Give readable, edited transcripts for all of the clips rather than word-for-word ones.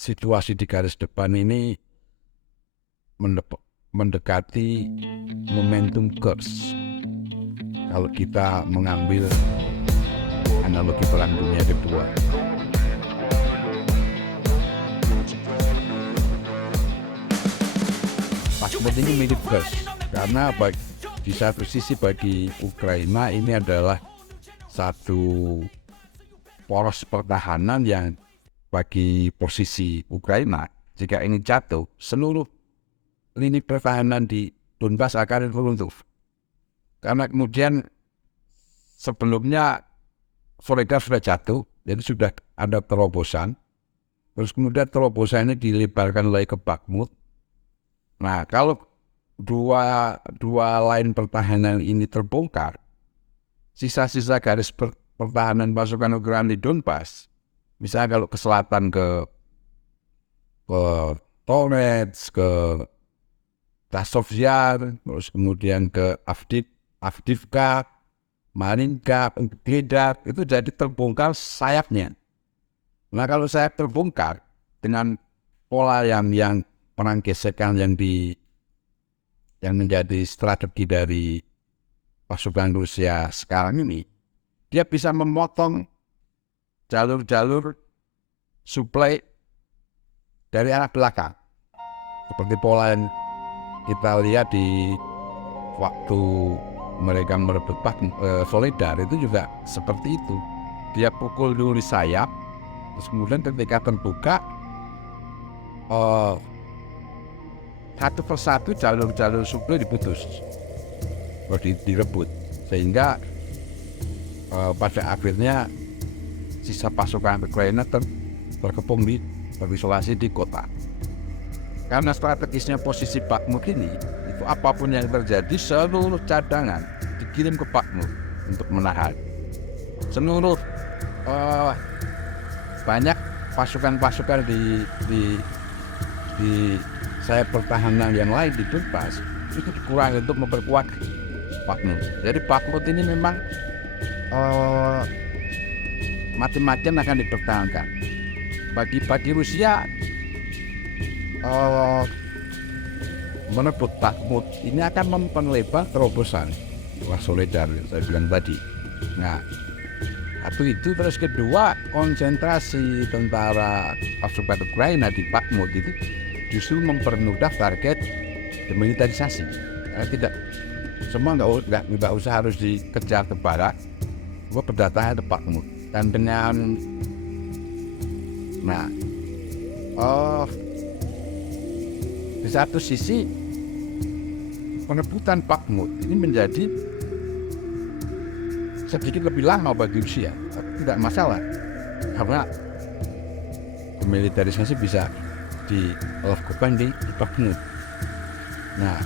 situasi di garis depan ini mendekati momentum curse. Kalau kita mengambil analogi Perang Dunia Kedua, Bakhmut ini mirip curse karena di satu sisi bagi Ukraina ini adalah satu poros pertahanan yang bagi posisi Ukraina, jika ini jatuh, seluruh lini pertahanan di Donbas akan runtuh. Karena kemudian sebelumnya Soledar sudah jatuh, jadi sudah ada terobosan. Terus kemudian terobosan ini dilebarkan lagi ke Bakhmut. Nah, kalau dua line pertahanan ini terbongkar, sisa-sisa garis pertahanan pasukan Ukraina di Donbas, misalnya kalau ke selatan ke Donetsk, ke Chasiv-Yar, terus kemudian ke Avdiivka, Marinka, Gledar, itu jadi terbongkar sayapnya. Nah, kalau sayap terbongkar dengan pola yang perang gesekan yang menjadi strategi dari pasukan Rusia sekarang ini, dia bisa memotong jalur-jalur suplai dari arah belakang, seperti pola yang kita lihat di waktu mereka merebut Soledar itu juga seperti itu. Dia pukul dulu di sayap, terus kemudian ketika terbuka satu persatu jalur-jalur suplai diputus, direbut, sehingga pada akhirnya sisa pasukan Ukraina terkepung terisolasi di kota. Karena strategisnya posisi Bakhmut ini, itu apapun yang terjadi, seluruh cadangan dikirim ke Bakhmut untuk menahan. Seluruh banyak pasukan-pasukan di sayap pertahanan yang lain di Donbas itu dikurangi untuk memperkuat Bakhmut. Jadi Bakhmut ini memang mati-matian akan dipertahankan. Bagi Rusia merebut Bakhmut ini akan memperlebar terobosan Soledar saya bilang tadi. Nah, satu itu, terus kedua, konsentrasi tentara pasukan Ukraina di Bakhmut itu justru mempermudah target demilitarisasi. Karena tidak semua nggak usah harus dikejar ke barat, berdatangan ke Bakhmut. Dan dengan di satu sisi perebutan Bakhmut ini menjadi sedikit lebih lama bagi Rusia, tapi tidak masalah karena militerisasi bisa dilakukan di Bakhmut. Nah,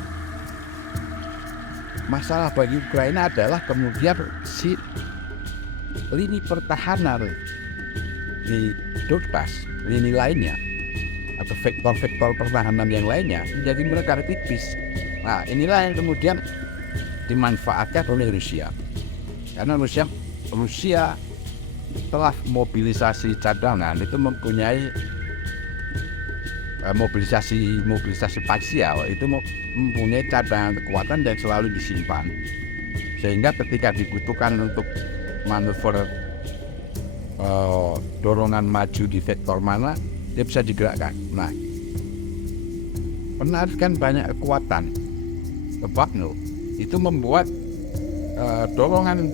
masalah bagi Ukraina adalah kemudian si lini pertahanan di Donbas, lini lainnya atau vektor-vektor pertahanan yang lainnya menjadi mereka tipis. Nah, inilah yang kemudian dimanfaatkan oleh Rusia. Karena Rusia telah mobilisasi cadangan itu mempunyai mobilisasi parsial, itu mempunyai cadangan kekuatan yang selalu disimpan, sehingga ketika dibutuhkan untuk manuver dorongan maju di vektor mana dia bisa digerakkan. Nah, penarikan banyak kekuatan ke Bakhmut itu membuat dorongan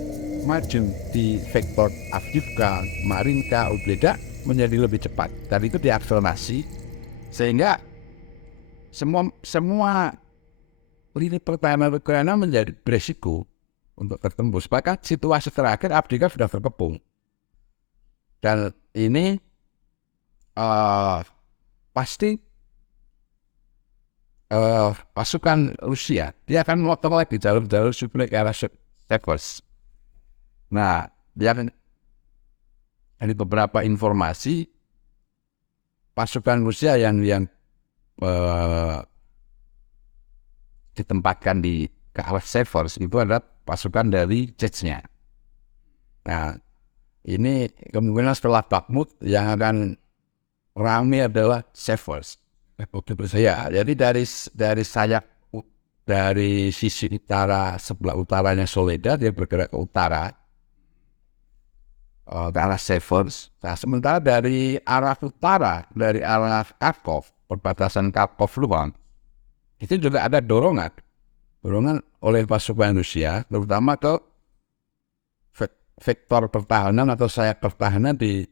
maju di vektor Avdiivka, Marinka, Gledar menjadi lebih cepat, dan itu diakselerasi sehingga semua lini pertahanan Ukraina menjadi beresiko untuk tertembus. Bahkan situasi terakhir Avdiivka sudah terkepung, dan ini pasti pasukan Rusia dia akan memotong lagi jalur-jalur suplai ke arah Severs. Nah, dari beberapa informasi pasukan Rusia yang ditempatkan di ke arah Severs itu adalah pasukan dari Chechnya. Nah, ini kemungkinan setelah Bakhmut yang akan rame adalah savers. Ya, jadi dari sayap dari sisi utara, sebelah utaranya Soledad, dia bergerak ke utara, ke arah Severs. Nah, sementara dari arah utara, dari arah Kharkov, perbatasan Kharkov-Luhansk, itu juga ada dorongan oleh pasukan Rusia, terutama ke vektor pertahanan atau sayap pertahanan di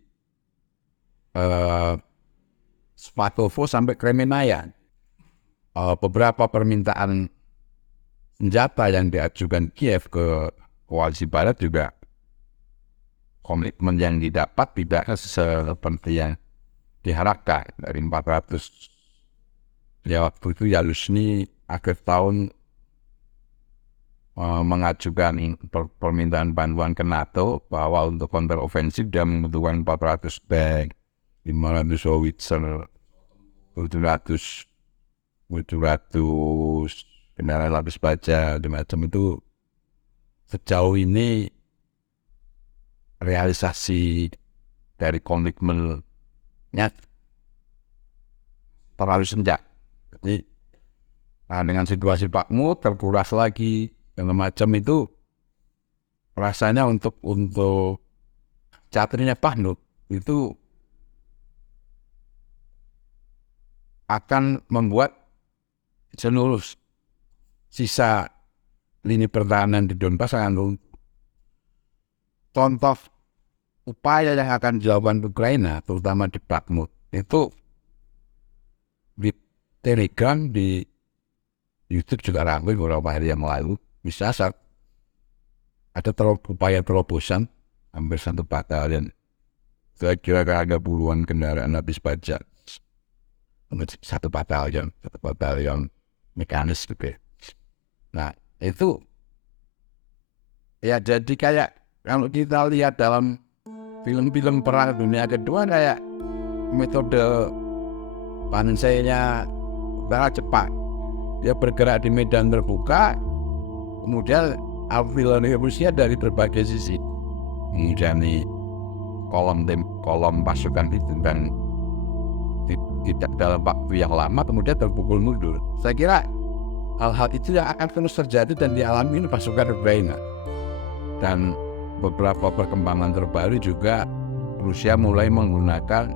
Svatovo sampai Kremenaya. Beberapa permintaan senjata yang diajukan Kiev ke koalisi Barat juga komitmen yang didapat tidak seperti yang diharapkan. Dari 400 ya waktu itu Yaluzny akhir tahun mengajukan permintaan bantuan ke NATO bahwa untuk counter ofensif dia membutuhkan 400 tank, 500 howitzer, 700 kendaraan lapis baja, macam itu. Sejauh ini realisasi dari komitmennya terlalu senjak. Jadi dengan situasi Bakhmut terkuras lagi dan macam itu, rasanya untuk catrinya Bakhmut itu akan membuat seluruh sisa lini pertahanan di Donbas akan runtuh. Contoh upaya yang akan dilakukan Ukraina, terutama di Bakhmut, itu di Telegram, di YouTube juga ramai beberapa hari yang lalu. Bisa ada upaya terobosan hampir 1 batalion. Saya kira ada puluhan kendaraan habis baja. 1 batalion mekanis gitu. Nah itu ya jadi kayak kalau kita lihat dalam film-film perang dunia kedua, kayak metode pansainya sangat cepat. Dia bergerak di medan terbuka, kemudian artileri Rusia dari berbagai sisi menjadi kolom pasukan itu, dan tidak dalam waktu yang lama kemudian terpukul mundur. Saya kira hal-hal itu yang akan terus terjadi dan dialami oleh pasukan Ukraina. Dan beberapa perkembangan terbaru juga, Rusia mulai menggunakan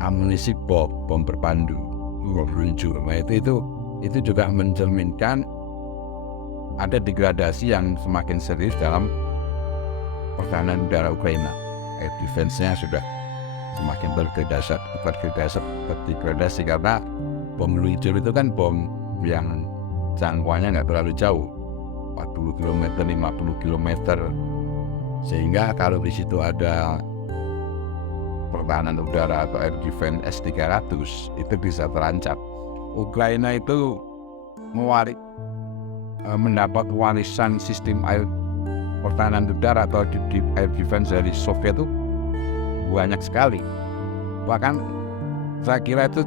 amunisi bom berpandu, meluncur. Nah itu juga mencerminkan ada degradasi yang semakin serius dalam pertahanan udara Ukraina. Air defense-nya sudah semakin terdegradasi karena bom meluncur itu kan bom yang jangkauannya nggak terlalu jauh, 40 km, 50 km, sehingga kalau di situ ada pertahanan udara atau air defense S-300 itu bisa terancam. Ukraina itu mendapat warisan sistem air pertahanan udara atau air defense dari Soviet itu banyak sekali. Bahkan saya kira itu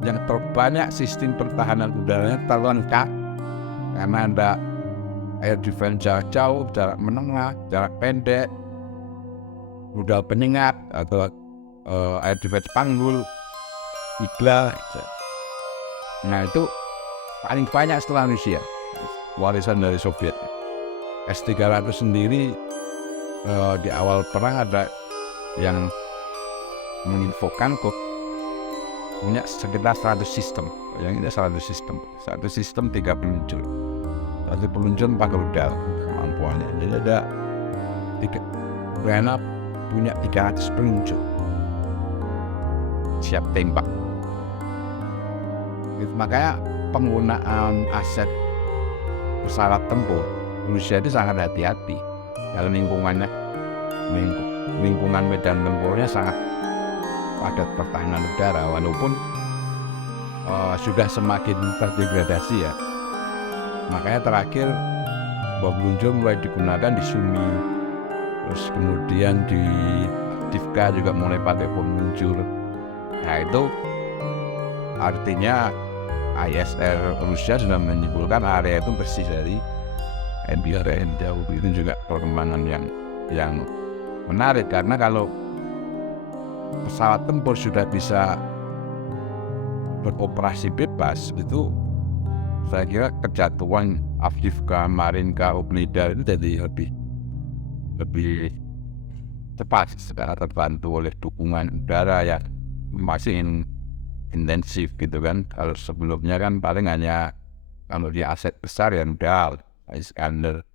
yang terbanyak sistem pertahanan udaranya terlengkap, karena ada air defense jarak jauh, jarak menengah, jarak pendek, rudal penyengat atau air defense panggul, igla. Nah itu paling banyak setelah Rusia, warisan dari Soviet. S-300 sendiri di awal perang ada yang menginfokan kok punya sekitar 100 sistem. Yang ini 100 sistem. 1 sistem 3 peluncur. 1 peluncur 4 rudal kemampuannya. Jadi ada Ukraina punya 300 peluncur siap tembak. Makanya penggunaan aset pesawat tempur Rusia itu sangat hati-hati. Kalau lingkungan medan tempurnya sangat padat pertahanan udara, walaupun sudah semakin terdegradasi ya. Makanya terakhir bom luncur mulai digunakan di Sumy, terus kemudian di Divka juga mulai pakai bom luncur. Nah itu artinya ISR Rusia sudah menyimpulkan area itu bersih dari NBRN jauh. Itu juga perkembangan yang menarik, karena kalau pesawat tempur sudah bisa beroperasi bebas, itu saya kira kejatuhan Avdiivka, Marinka, Oblida itu jadi lebih cepat sekarang terbantu oleh dukungan udara yang masih intensif gitu kan. Kalau sebelumnya kan paling hanya kalau dia aset besar ya udah Iskander